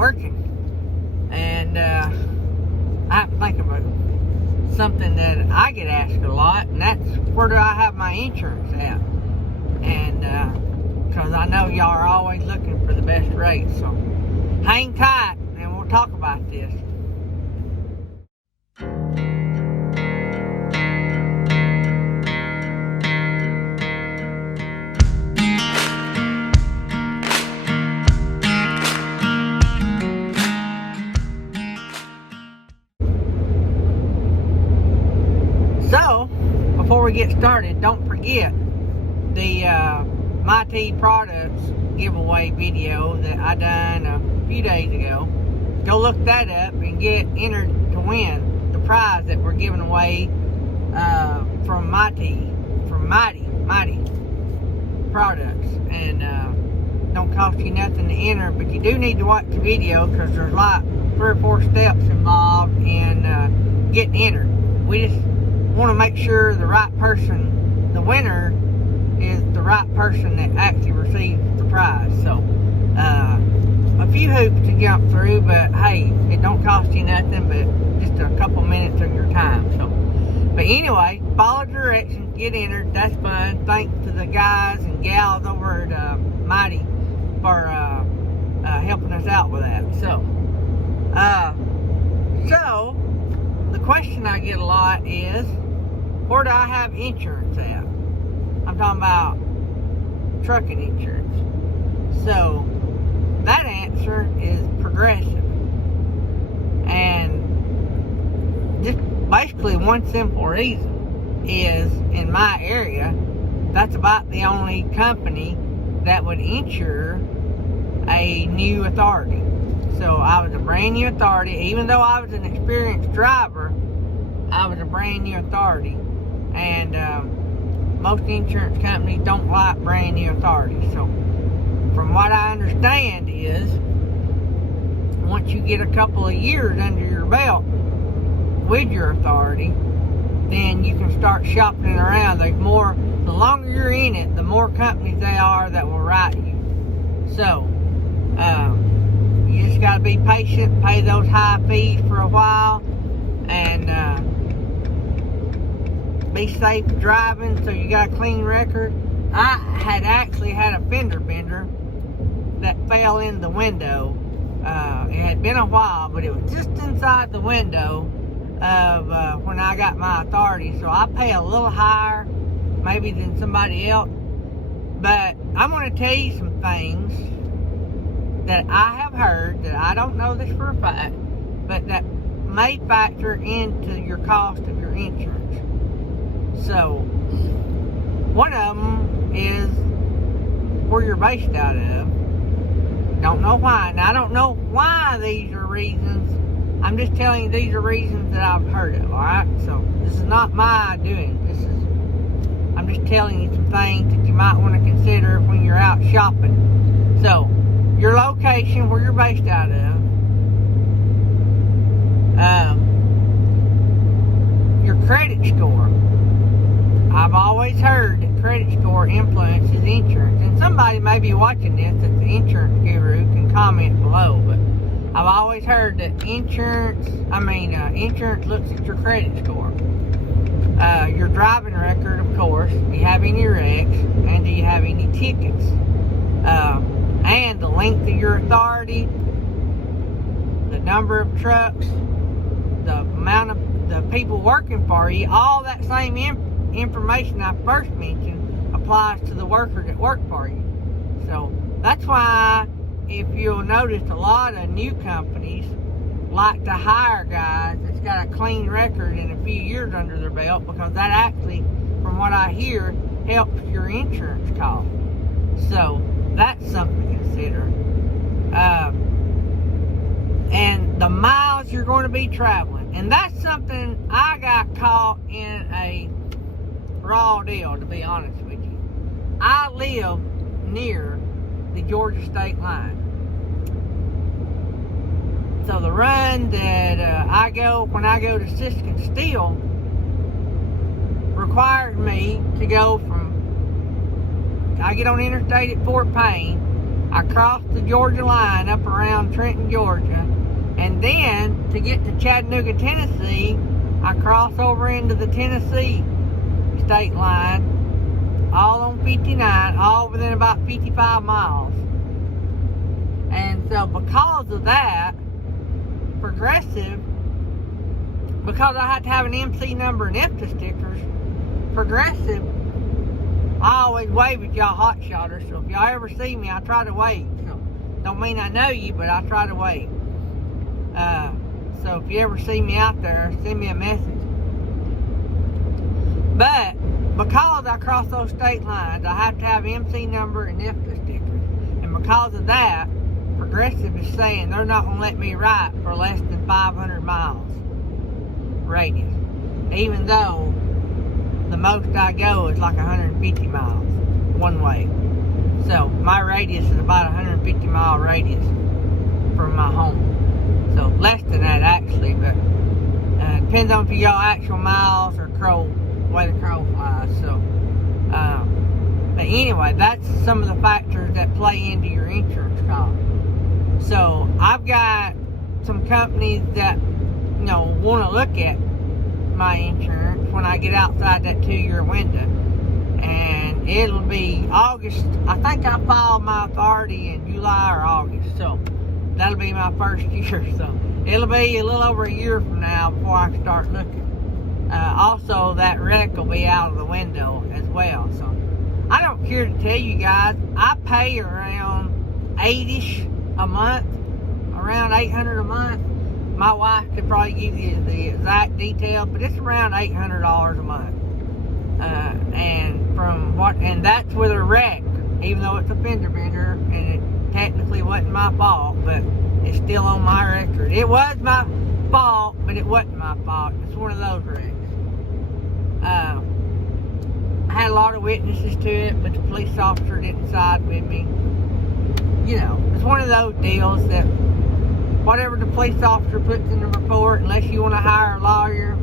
working. And I have to think about something that I get asked a lot, and that's where do I have my insurance at? And because I know y'all are always looking for the best rates, so hang tight and we'll talk about this. So, before we get started, don't forget the Mytee Products giveaway video that I done a few days ago. Go look that up and get entered to win the prize that we're giving away from Mytee Products. And don't cost you nothing to enter, but you do need to watch the video because there's like 3 or 4 steps involved in getting entered. We just want to make sure the right person, the winner, is the right person that actually receives the prize. So a few hoops to jump through, but hey, it don't cost you nothing but just a couple minutes of your time. So, but anyway, follow directions, get entered. That's fun. Thanks to the guys and gals over at Mytee for helping us out with that. So the question I get a lot is, where do I have insurance at? I'm talking about trucking insurance. So that answer is Progressive. And just basically one simple reason is, in my area, that's about the only company that would insure a new authority. So I was a brand new authority. Even though I was an experienced driver, I was a brand new authority. And most insurance companies don't like brand new authorities. So from what I understand is, once you get a couple of years under your belt with your authority, then you can start shopping around. There's more, the longer you're in it, the more companies they are that will write you. So you just got to be patient, pay those high fees for a while, and be safe driving, so you got a clean record. I had actually had a fender bender that fell in the window. It had been a while, but it was just inside the window of when I got my authority. So I pay a little higher maybe than somebody else. But I'm going to tell you some things that I have heard, that I don't know this for a fact, but that may factor into your cost of your insurance. So, one of them is where you're based out of. Don't know why. Now, I don't know why these are reasons. I'm just telling you these are reasons that I've heard of, alright? So, this is not my doing. I'm just telling you some things that you might want to consider when you're out shopping. So, your location, where you're based out of. Your credit score. I've always heard that credit score influences insurance, and somebody may be watching this that's an insurance guru can comment below, but I've always heard that insurance looks at your credit score. Your driving record, of course. Do you have any wrecks, and do you have any tickets? And the length of your authority, the number of trucks, the amount of the people working for you, all that same information I first mentioned applies to the workers that work for you. So that's why, if you'll notice, a lot of new companies like to hire guys that's got a clean record and a few years under their belt, because that actually, from what I hear, helps your insurance cost. So that's something to consider. And the miles you're going to be traveling. And that's something I got caught in a raw deal, to be honest with you. I live near the Georgia state line. So the run that when I go to Siskin Steel requires me to go from, I get on interstate at Fort Payne, I cross the Georgia line up around Trenton, Georgia, and then to get to Chattanooga, Tennessee, I cross over into the Tennessee state line, all on 59, all within about 55 miles. And so because of that, Progressive, because I had to have an MC number and IFTA stickers, Progressive, I always wave at y'all Hotshotters, so if y'all ever see me, I try to wave. So, don't mean I know you, but I try to wave. So if you ever see me out there, send me a message. But because I cross those state lines, I have to have MC number and IFTA stickers. And because of that, Progressive is saying they're not going to let me ride for less than 500 miles radius. Even though the most I go is like 150 miles one way. So my radius is about 150 mile radius from my home. So less than that actually, but depends on if you go actual miles or way the crow flies. So, but anyway, that's some of the factors that play into your insurance cost. So I've got some companies that, you know, want to look at my insurance when I get outside that 2-year window. And it'll be August. I think I filed my authority in July or August. So that'll be my first year. So it'll be a little over a year from now before I can start looking. Also, that wreck will be out of the window as well. So I don't care to tell you guys, I pay around $8-ish a month, around $800 a month. My wife could probably give you the exact detail, but it's around $800 a month. And that's with a wreck, even though it's a fender bender, and it technically wasn't my fault, but it's still on my record. It was my fault, but it wasn't my fault. It's one of those wrecks. I had a lot of witnesses to it, but the police officer didn't side with me. You know, it's one of those deals that whatever the police officer puts in the report, unless you want to hire a lawyer,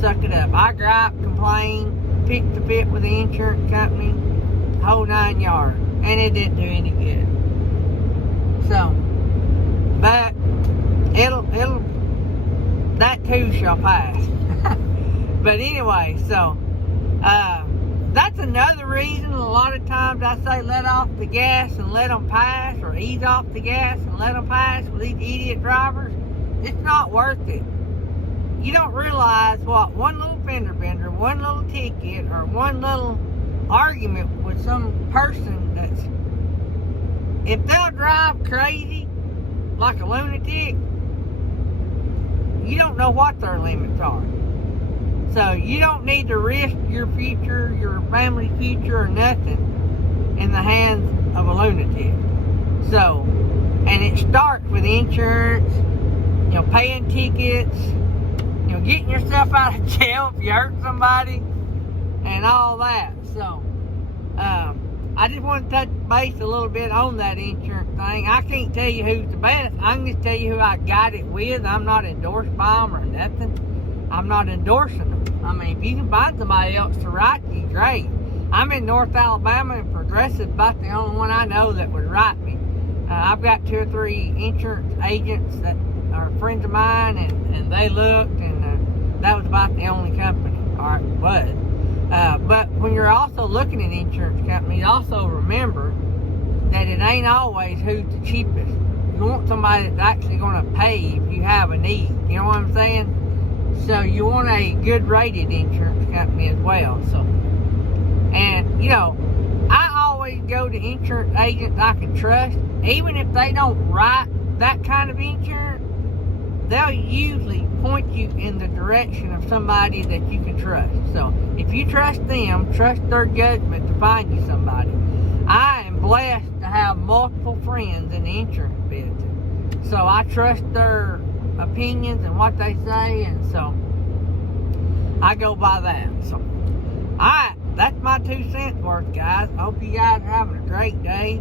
suck it up. I gripe, complain, pick the fit with the insurance company, whole 9 yards, and it didn't do any good. So, but that too shall pass. But anyway, so that's another reason a lot of times I say let off the gas and let them pass, or ease off the gas and let them pass with these idiot drivers. It's not worth it. You don't realize what one little fender bender, one little ticket, or one little argument with some person that's, if they'll drive crazy like a lunatic, you don't know what their limits are. So you don't need to risk your future, your family's future, or nothing in the hands of a lunatic. So, and it starts with insurance, you know, paying tickets, you know, getting yourself out of jail if you hurt somebody, and all that. So, I just want to touch base a little bit on that insurance thing. I can't tell you who's the best. I can just tell you who I got it with. I'm not endorsed by them or nothing. I'm not endorsing them. I mean, if you can find somebody else to write you, great. I'm in North Alabama, and Progressive about the only one I know that would write me. I've got 2 or 3 insurance agents that are friends of mine, and they looked, and that was about the only company, or it was. But when you're also looking at insurance companies, also remember that it ain't always who's the cheapest. You want somebody that's actually going to pay if you have a need. You know what I'm saying? So you want a good rated insurance company as well. So, and you know, I always go to insurance agents I can trust. Even if they don't write that kind of insurance, they'll usually point you in the direction of somebody that you can trust. So if you trust them, trust their judgment to find you somebody. I am blessed to have multiple friends in the insurance business. So I trust their opinions and what they say, and so I go by that. So, alright, that's my 2 cents worth, guys. I hope you guys are having a great day.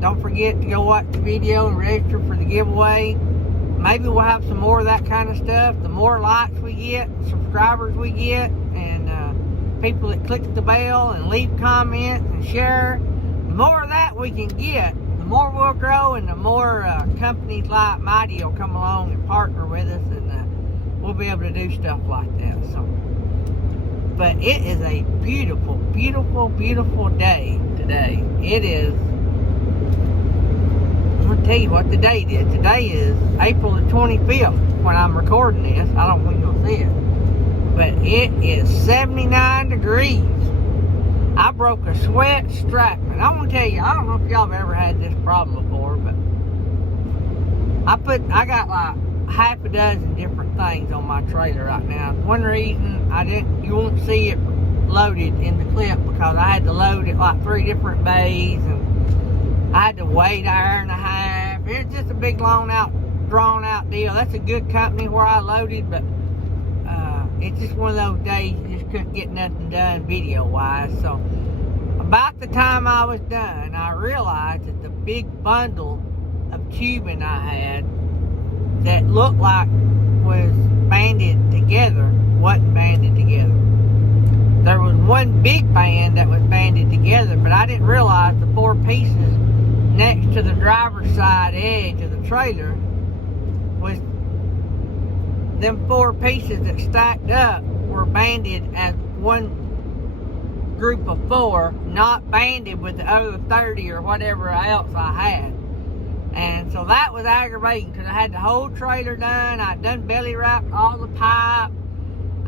Don't forget to go watch the video and register for the giveaway. Maybe we'll have some more of that kind of stuff. The more likes we get, subscribers we get, and people that click the bell and leave comments and share. The more of that we can get, the more we'll grow, and the more companies like Mytee will come along and partner with us, and we'll be able to do stuff like that. So, but it is a beautiful, beautiful, beautiful day today. It is. I'm going to tell you what the date is. Today is April the 25th when I'm recording this. I don't think you'll see it. But it is 79 degrees. I broke a sweat strapping. I want to tell you, I don't know if y'all have ever had this problem before, but I got like half a dozen different things on my trailer right now. One reason you won't see it loaded in the clip because I had to load it like 3 different bays, and I had to wait an hour and a half. It's just a big drawn out deal. That's a good company where I loaded, but it's just one of those days you just couldn't get nothing done video wise. So about the time I was done, I realized that the big bundle of tubing I had that looked like was banded together wasn't banded together. There was one big band that was banded together, but I didn't realize the 4 pieces next to the driver's side edge of the trailer was them 4 pieces that stacked up were banded as one group of 4, not banded with the other 30 or whatever else I had. And so that was aggravating because I had the whole trailer done. I'd done belly wrapped all the pipe,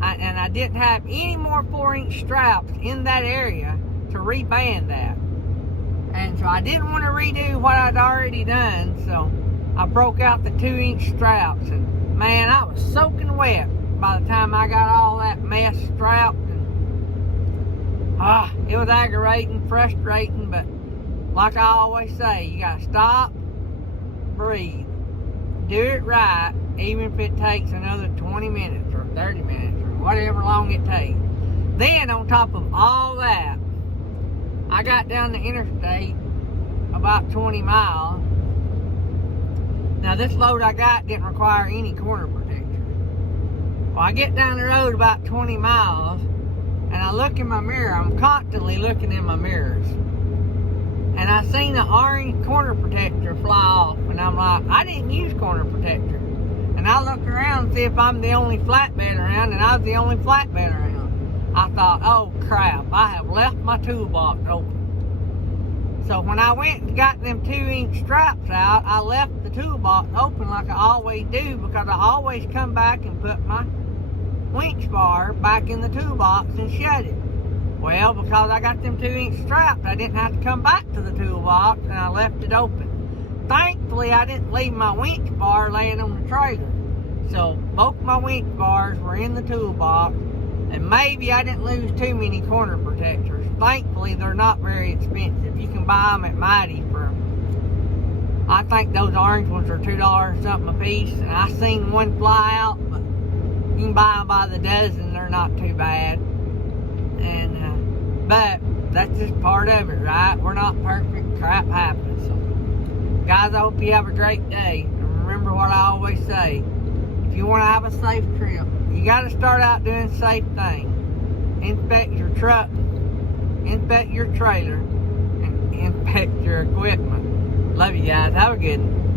and I didn't have any more 4-inch straps in that area to reband that. And so I didn't want to redo what I'd already done, so I broke out the 2-inch straps, and man, I was soaking wet by the time I got all that mess strapped. And it was aggravating, frustrating, but like I always say, you gotta stop, breathe, do it right, even if it takes another 20 minutes or 30 minutes or whatever long it takes. Then on top of all that, I got down the interstate about 20 miles. Now this load I got didn't require any corner protection. Well, I get down the road about 20 miles and I look in my mirror. I'm constantly looking in my mirrors. And I seen an orange corner protector fly off, and I'm like, I didn't use corner protector. And I look around and see if I'm the only flatbed around, and I was the only flatbed around. I thought, oh crap, I have left my toolbox open. So when I went and got them 2-inch straps out, I left the toolbox open like I always do, because I always come back and put my winch bar back in the toolbox and shut it. Well, because I got them 2-inch straps, I didn't have to come back to the toolbox, and I left it open. Thankfully, I didn't leave my winch bar laying on the trailer. So both my winch bars were in the toolbox, and maybe I didn't lose too many corner protectors. Thankfully, they're not very expensive. You can buy them at Mytee for, I think those orange ones are $2 something a piece. And I seen one fly out, but you can buy them by the dozen. They're not too bad. And but that's just part of it, right? We're not perfect. Crap happens. So, guys, I hope you have a great day. And remember what I always say: if you want to have a safe trip, you got to start out doing safe things. Inspect your truck, inspect your trailer, and inspect your equipment. Love you guys. Have a good one.